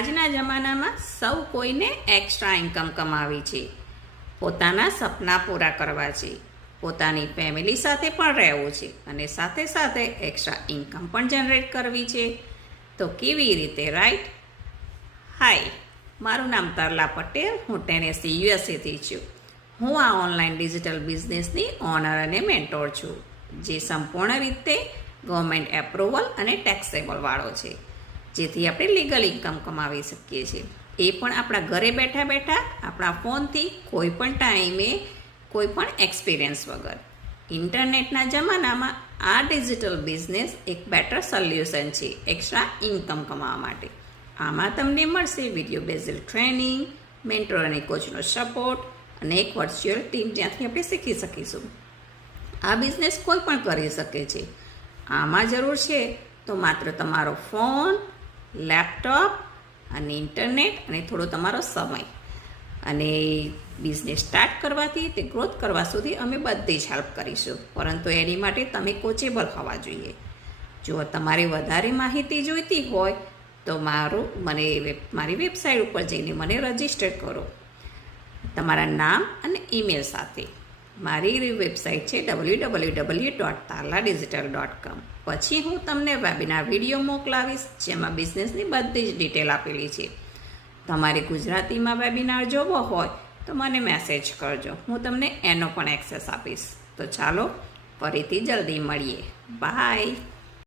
આજના જમાનામાં સૌ કોઈને એક્સ્ટ્રા ઇન્કમ કમાવી છે, પોતાના સપના પૂરા કરવા છે, પોતાની ફેમિલી સાથે પણ રહેવું છે અને સાથે સાથે એક્સ્ટ્રા ઇન્કમ પણ જનરેટ કરવી છે. તો કેવી રીતે, રાઈટ? હાય, મારું નામ તરલા પટેલ, હું ટેનેસી યુએસએથી છું. હું આ ઓનલાઈન ડિજિટલ બિઝનેસની ઓનર અને મેન્ટોર છું, જે સંપૂર્ણ રીતે ગવર્મેન્ટ એપ્રુવલ અને ટેક્સેબલ વાળો છે, જેથી આપણે લીગલ ઇન્કમ કમાવી શકીએ છીએ. એ પણ આપણા ઘરે બેઠા બેઠા આપણા ફોનથી કોઈ પણ ટાઈમે, કોઈ પણ એક્સપિરિયન્સ વગર. ઇન્ટરનેટના જમાનામાં આ ડિજિટલ બિઝનેસ એક બેટર સોલ્યુશન છે એક્સ્ટ્રા ઇન્કમ કમાવા માટે. આમાં તમને મળશે વિડીયો બેઝડ ટ્રેનિંગ, મેન્ટોર અને કોચનો સપોર્ટ અને એક વર્ચ્યુઅલ ટીમ, જ્યાંથી આપણે શીખી શકીશું. આ બિઝનેસ કોઈ પણ કરી શકે છે. આમાં જરૂર છે તો માત્ર તમારો ફોન, લેપટોપ અને ઇન્ટરનેટ અને થોડો તમારો સમય. અને બિઝનેસ સ્ટાર્ટ કરવાથી તે ગ્રોથ કરવા સુધી અમે બધી જ હેલ્પ કરીશું, પરંતુ એની માટે તમે કોચેબલ હોવા જોઈએ. જો તમારે વધારે માહિતી જોઈતી હોય તો મારી વેબસાઇટ ઉપર જઈને મને રજિસ્ટર કરો તમારા નામ અને ઈમેલ સાથે. મારી વેબસાઇટ છે www.tarladigital.com. પછી હું તમને વેબિનાર વિડીયો મોકલાવીશ, જેમાં બિઝનેસની બધી જ ડિટેલ આપેલી છે. તમારે ગુજરાતીમાં વેબિનાર જોવો હોય તો મને મેસેજ કરજો, હું તમને એનો પણ એક્સેસ આપીશ. તો ચાલો ફરીથી જલ્દી મળીએ. બાય.